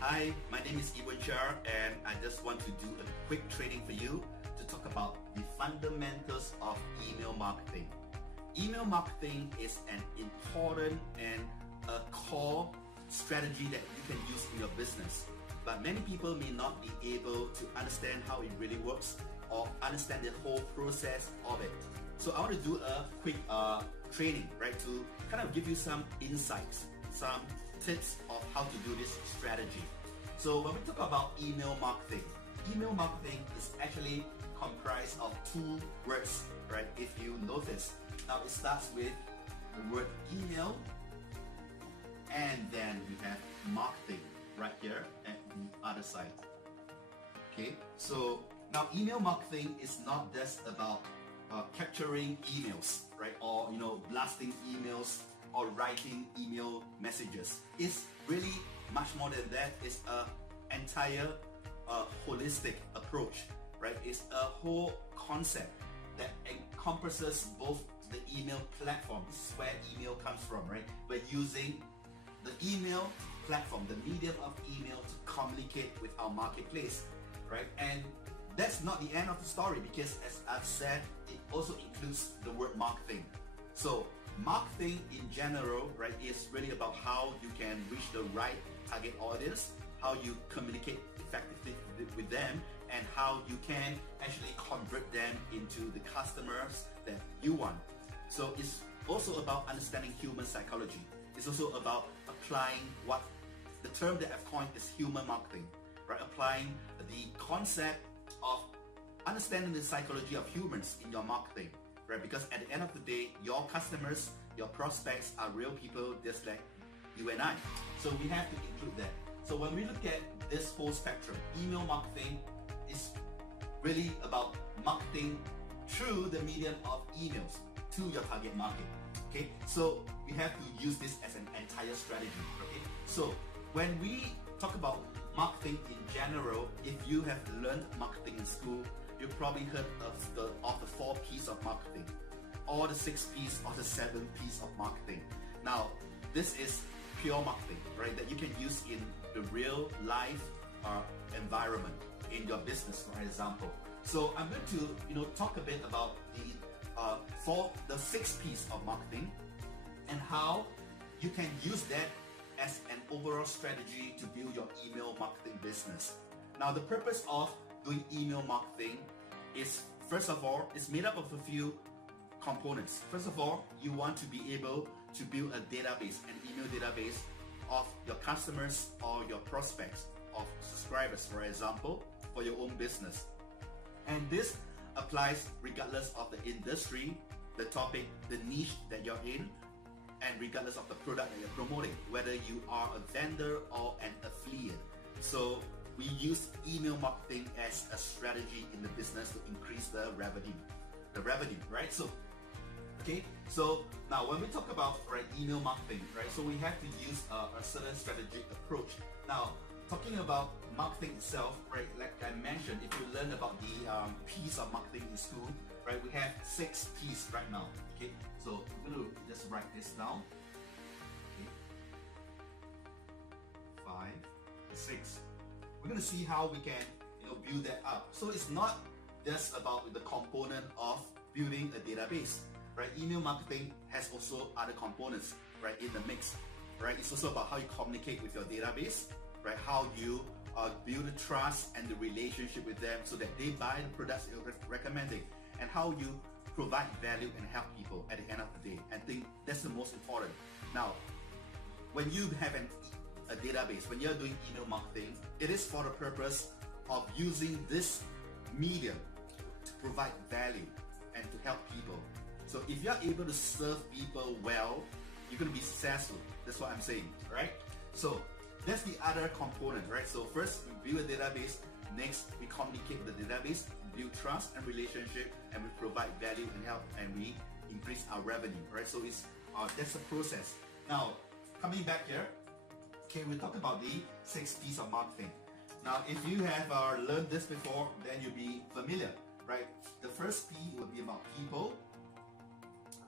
Hi, my name is Ewan Char, and I just want to do a quick training for you to talk about the fundamentals of email marketing. Email marketing is an important and a core strategy that you can use in your business. But many people may not be able to understand how it really works or understand the whole process of it. So I want to do a quick training, right, to kind of give you some insights, some tips of how to do this strategy. So when we talk about email marketing is actually comprised of two words, right? If you notice, now it starts with the word email, and then we have marketing right here at the other side. Okay, so now email marketing is not just about capturing emails, right? Or blasting emails or writing email messages. It's really much more than that. It's an entire holistic approach, right? It's a whole concept that encompasses both the email platform. This is where email comes from, right? We're using the email platform, the medium of email, to communicate with our marketplace, right? And that's not the end of the story, because as I've said, it also includes the word marketing. So marketing in general, right, is really about how you can reach the right target audience, how you communicate effectively with them, and how you can actually convert them into the customers that you want. So it's also about understanding human psychology. It's also about applying what the term that I've coined is human marketing, right? Applying the concept of understanding the psychology of humans in your marketing, right? Because at the end of the day, your customers, your prospects are real people just like you and I. So we have to include that. So when we look at this whole spectrum, email marketing is really about marketing through the medium of emails to your target market. Okay, so we have to use this as an entire strategy. Okay, so when we talk about marketing in general, if you have learned marketing in school, you've probably heard of the 4 P's of marketing, or the 6 P's, or the 7 P's of marketing. Now, this is pure marketing, right, that you can use in the real life environment in your business, for example. So I'm going to talk a bit about the 6 P's of marketing and how you can use that as an overall strategy to build your email marketing business. Now, the purpose of doing email marketing is, first of all, it's made up of a few components. First of all, you want to be able to build a database, an email database of your customers or your prospects, of subscribers, for example, for your own business. And this applies regardless of the industry, the topic, the niche that you're in, and regardless of the product that you're promoting, whether you are a vendor or an affiliate. So we use email marketing as a strategy in the business to increase the revenue, right? So, okay, so now when we talk about email marketing, right, so we have to use a certain strategic approach. Now, talking about marketing itself, right, like I mentioned, if you learn about the P's of marketing in school, right, we have 6 P's right now. Okay, so I'm going to just write this down. Okay. 5, 6. We're going to see how we can build that up. So it's not just about the component of building a database, right? Email marketing has also other components, right, in the mix, right? It's also about how you communicate with your database, right? How you build the trust and the relationship with them so that they buy the products you're recommending, and how you provide value and help people at the end of the day. I think that's the most important. Now, when you have a database, when you're doing email marketing, it is for the purpose of using this medium to provide value and to help people. So if you're able to serve people well, you're going to be successful. That's what I'm saying, right? So that's the other component, right? So first, we build a database. Next, we communicate with the database, build trust and relationship, and we provide value and help, and we increase our revenue, right? So it's that's the process. Now, coming back here, okay, we talk about the 6 P's of marketing. Now, if you have learned this before, then you'll be familiar, right? The first P will be about people.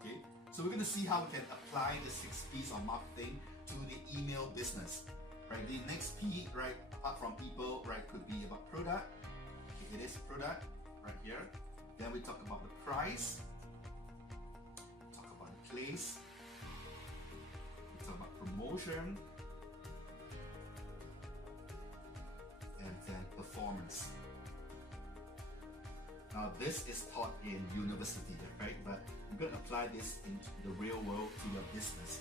Okay, so we're going to see how we can apply the 6 P's of marketing to the email business, right? The next P, right, apart from people, right, could be about product. Okay, it is product right here. Then we talk about the price, talk about the place, we talk about promotion, and then performance. Now this is taught in university, right? But you're going to apply this into the real world to your business.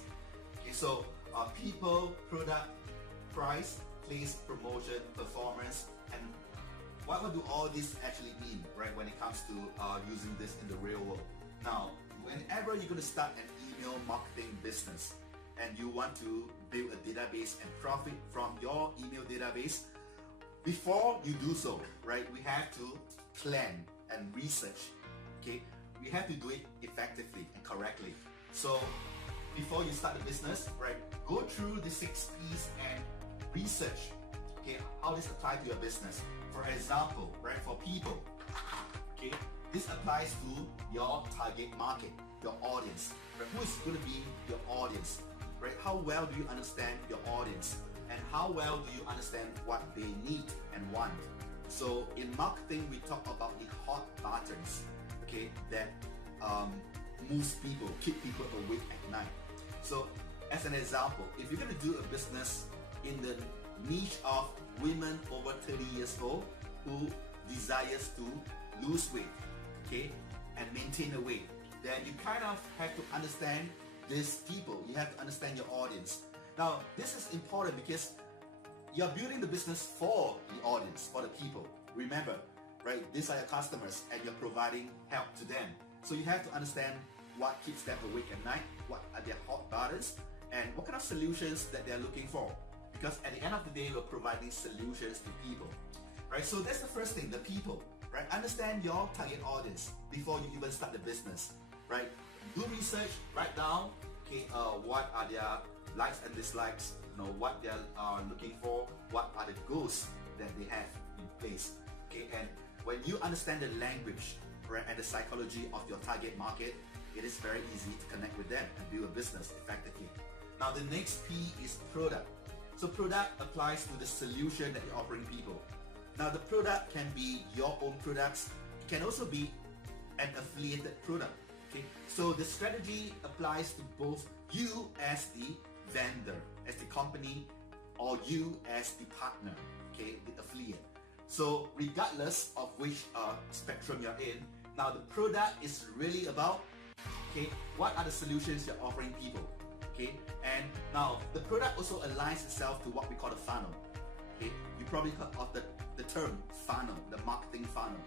Okay, so people, product, price, place, promotion, performance, and what do all this actually mean, right? When it comes to using this in the real world. Now, whenever you're going to start an email marketing business and you want to build a database and profit from your email database, before you do so, right, we have to plan and research. Okay, we have to do it effectively and correctly. So before you start the business, right, go through the 6 P's and research, okay, how this applies to your business. For example, right, for people, okay, this applies to your target market, your audience, right? Who is going to be your audience, right? How well do you understand your audience, and how well do you understand what they need and want? So in marketing, we talk about the hot buttons, okay, that moves people, keep people awake at night. So as an example, if you're going to do a business in the niche of women over 30 years old who desires to lose weight, okay, and maintain a weight, then you kind of have to understand these people. You have to understand your audience. Now, this is important because you're building the business for the audience, for the people. Remember, right, these are your customers and you're providing help to them. So you have to understand what keeps them awake at night, what are their hot buttons, and what kind of solutions that they're looking for. Because at the end of the day, we're providing solutions to people, right? So that's the first thing, the people, right? Understand your target audience before you even start the business, right? Do research, write down, okay, what are their likes and dislikes, you know, what they're looking for, what are the goals that they have in place, okay? And when you understand the language, right, and the psychology of your target market, it is very easy to connect with them and build a business effectively. Now the next P is product. So product applies to the solution that you're offering people. Now the product can be your own products. It can also be an affiliated product. Okay, so the strategy applies to both you as the vendor, as the company, or you as the partner, okay, the affiliate. So regardless of which spectrum you're in, now the product is really about, okay, what are the solutions you're offering people, okay? And now the product also aligns itself to what we call a funnel, okay? You probably heard of the term funnel, the marketing funnel.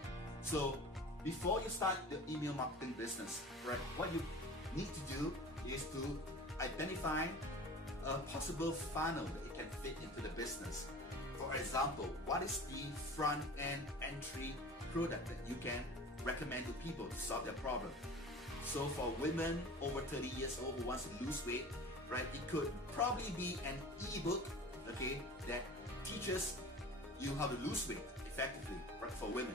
So before you start your email marketing business, right, what you need to do is to identify a possible funnel that it can fit into the business. For example, what is the front-end entry product that you can recommend to people to solve their problem? So for women over 30 years old who wants to lose weight, right, it could probably be an ebook, okay, that teaches you how to lose weight effectively, right, for women,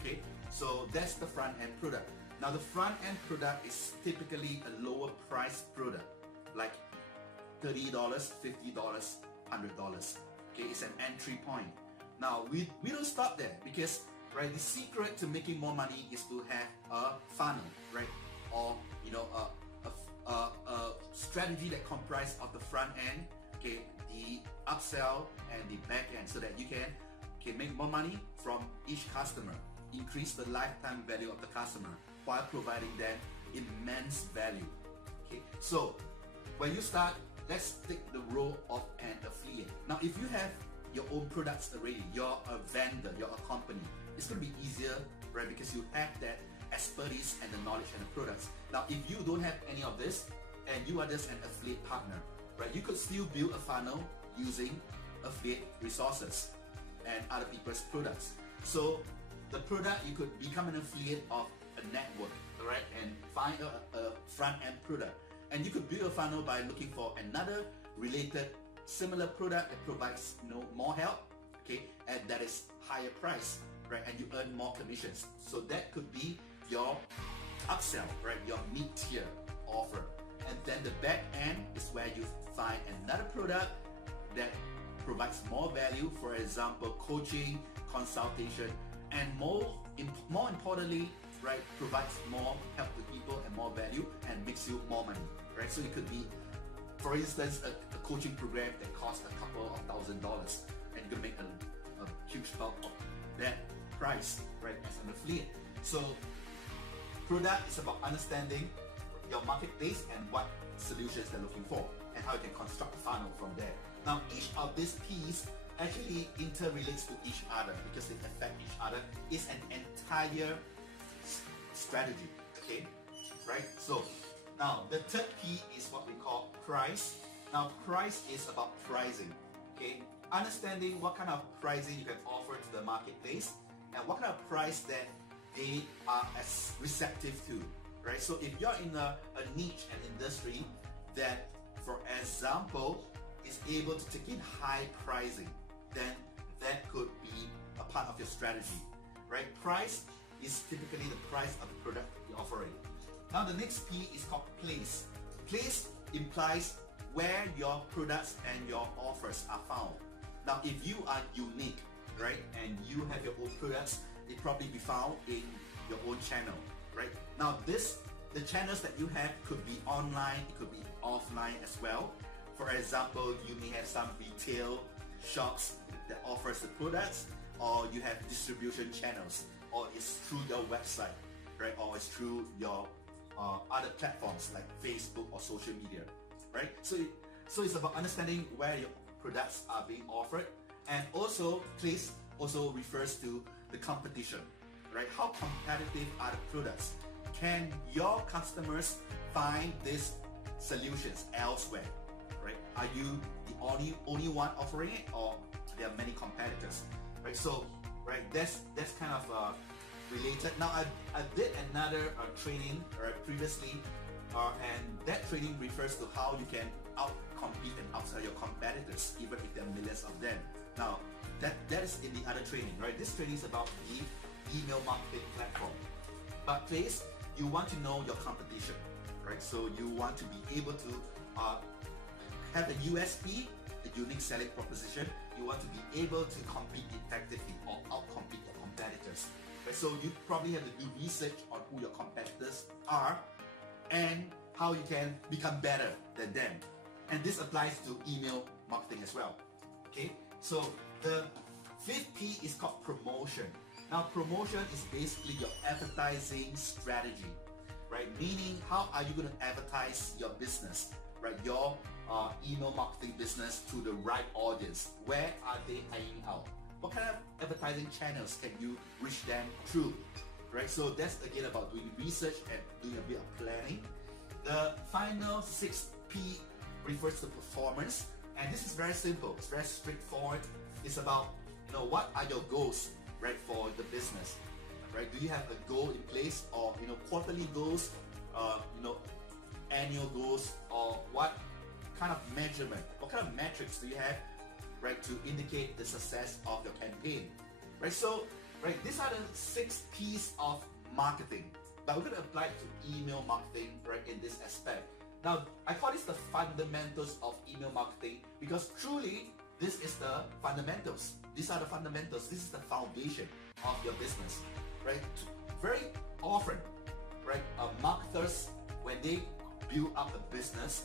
okay? So that's the front-end product. Now the front-end product is typically a lower price product, like $30, $50, $100. Okay, it's an entry point. Now we don't stop there because, right, the secret to making more money is to have a funnel, right, or you know a strategy that comprises of the front end, okay, the upsell and the back end, so that you can make more money from each customer, increase the lifetime value of the customer while providing them immense value. Okay, so when you start, let's take the role of an affiliate. Now, if you have your own products already, you're a vendor, you're a company, it's going to be easier, right? Because you have that expertise and the knowledge and the products. Now, if you don't have any of this and you are just an affiliate partner, right? You could still build a funnel using affiliate resources and other people's products. So the product, you could become an affiliate of a network, right? And find a front-end product. And you could build a funnel by looking for another related similar product that provides, you know, more help, okay, and that is higher price, right? And you earn more commissions. So that could be your upsell, right? Your mid-tier offer. And then the back end is where you find another product that provides more value, for example, coaching, consultation, and more importantly, right, provides more help to people and more value and makes you more money, right? So it could be, for instance, a coaching program that costs a couple of $1,000s, and you can make a huge bulk of that price, right, as an affiliate. So product is about understanding your marketplace and what solutions they're looking for, and how you can construct a funnel from there. Now, each of these pieces actually interrelates to each other because they affect each other. It's an entire strategy, okay? Right? So now the third P is what we call price. Now, price is about pricing, okay? Understanding what kind of pricing you can offer to the marketplace and what kind of price that they are as receptive to, right? So if you're in a niche and industry that, for example, is able to take in high pricing, then that could be a part of your strategy, right? Price is typically the price of the product you're offering. Now the next P is called place. Place implies where your products and your offers are found. Now if you are unique, right, and you have your own products, it probably be found in your own channel, right? Now the channels that you have could be online, it could be offline as well. For example, you may have some retail shops that offers the products, or you have distribution channels, or it's through your website, right? Or it's through your other platforms like Facebook or social media, right? So it's about understanding where your products are being offered, and also place also refers to the competition, right? How competitive are the products? Can your customers find these solutions elsewhere, right? Are you the only one offering it, or there are many competitors, right? So, right, that's kind of related. Now, I did another training previously, and that training refers to how you can out-compete and outsell your competitors, even if there are millions of them. Now, that is in the other training, right? This training is about the email marketing platform. But please, you want to know your competition, right? So you want to be able to have a USP, a unique selling proposition. You want to be able to compete effectively or out-compete your competitors. Right? So you probably have to do research on who your competitors are and how you can become better than them. And this applies to email marketing as well. Okay, so the fifth P is called promotion. Now, promotion is basically your advertising strategy, right? Meaning, how are you going to advertise your business, right? Your email marketing business to the right audience. Where are they hanging out? What kind of advertising channels can you reach them through, right? So that's again about doing research and doing a bit of planning. The final 6P refers to performance, and this is very simple. It's very straightforward. It's about, what are your goals, right, for the business, right? Do you have a goal in place, or quarterly goals, annual goals, or what kind of measurement, what kind of metrics do you have, right, to indicate the success of your campaign, right? So, right, these are the 6 P's of marketing, but we're going to apply it to email marketing, right, in this aspect. Now, I call this the fundamentals of email marketing because truly, this is the fundamentals. These are the fundamentals. This is the foundation of your business, right? Very often, right, marketers, when they build up a business,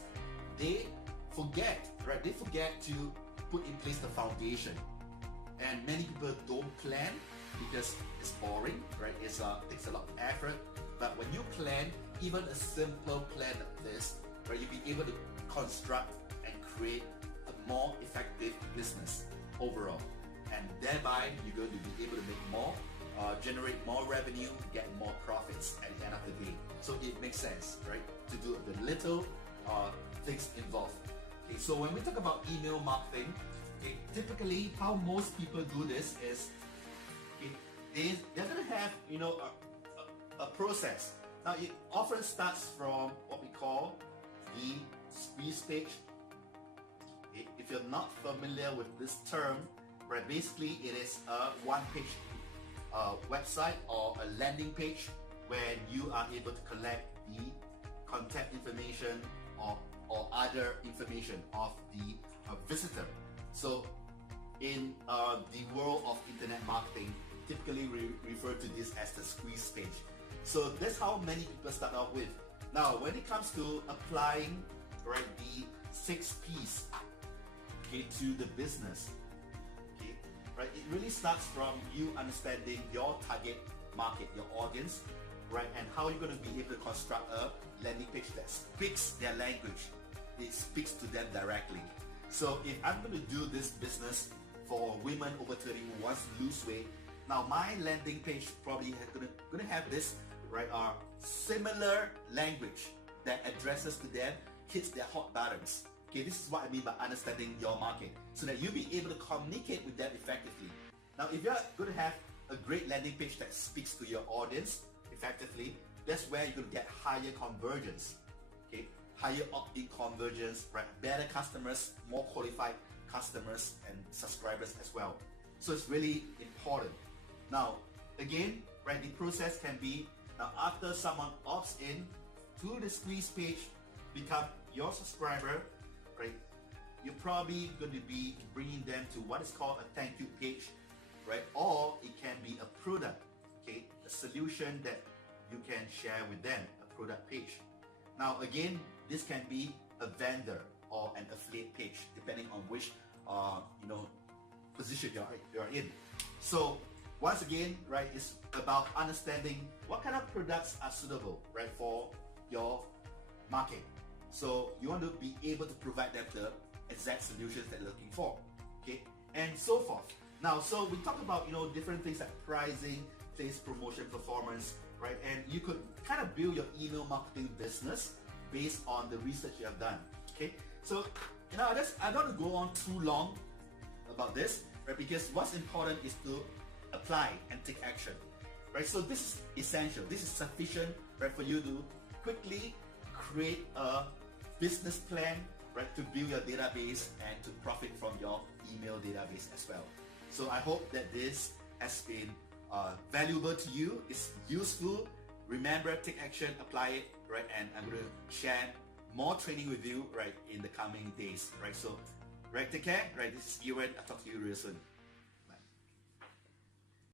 they forget, right? They forget to put in place the foundation. And many people don't plan because it's boring, right? It takes a lot of effort. But when you plan, even a simple plan like this, right, you'll be able to construct and create a more effective business overall. And thereby, you're going to be able to make more, generate more revenue, get more profits at the end of the day. So it makes sense, right, to do the little things involved. Okay, so when we talk about email marketing, okay, typically how most people do this is, okay, they're going to have a process. Now it often starts from what we call the squeeze page. Okay, if you're not familiar with this term, right, basically it is a one-page website or a landing page where you are able to collect the contact information or other information of the visitor. So in the world of internet marketing, typically refer to this as the squeeze page. So that's how many people start out with. Now, when it comes to applying, right, the 6 P's, okay, to the business, okay, right, it really starts from you understanding your target market, your audience, right, and how you're going to be able to construct a landing page that speaks their language. It speaks to them directly. So if I'm going to do this business for women over 30 who wants to lose weight, now my landing page probably going to have this, right, similar language that addresses to them, hits their hot buttons. Okay, this is what I mean by understanding your market, so that you'll be able to communicate with them effectively. Now, if you're going to have a great landing page that speaks to your audience effectively, that's where you're going to get higher conversions. Okay, higher opt-in conversions, right? Better customers, more qualified customers and subscribers as well. So it's really important. Now, again, right, the process can be, now after someone opts in to the squeeze page, become your subscriber, right? You're probably going to be bringing them to what is called a thank you page, right? Or it can be a product, okay? A solution that you can share with them, a product page. Now again, this can be a vendor or an affiliate page, depending on which position you're in. So once again, right, it's about understanding what kind of products are suitable, right, for your market. So you want to be able to provide them the exact solutions that they're looking for, okay, and so forth. Now, so we talk about different things like pricing, place promotion, performance, right, and you could kind of build your email marketing business based on the research you have done. Okay, so I don't want to go on too long about this, right, because what's important is to apply and take action, right? So this is essential, this is sufficient, right, for you to quickly create a business plan, right, to build your database and to profit from your email database as well. So I hope that this has been valuable to you, it's useful. Remember, take action, apply it, right, and I'm going to share more training with you, right, in the coming days, right? So, right, take care, right, this is Ewan, I'll talk to you real soon.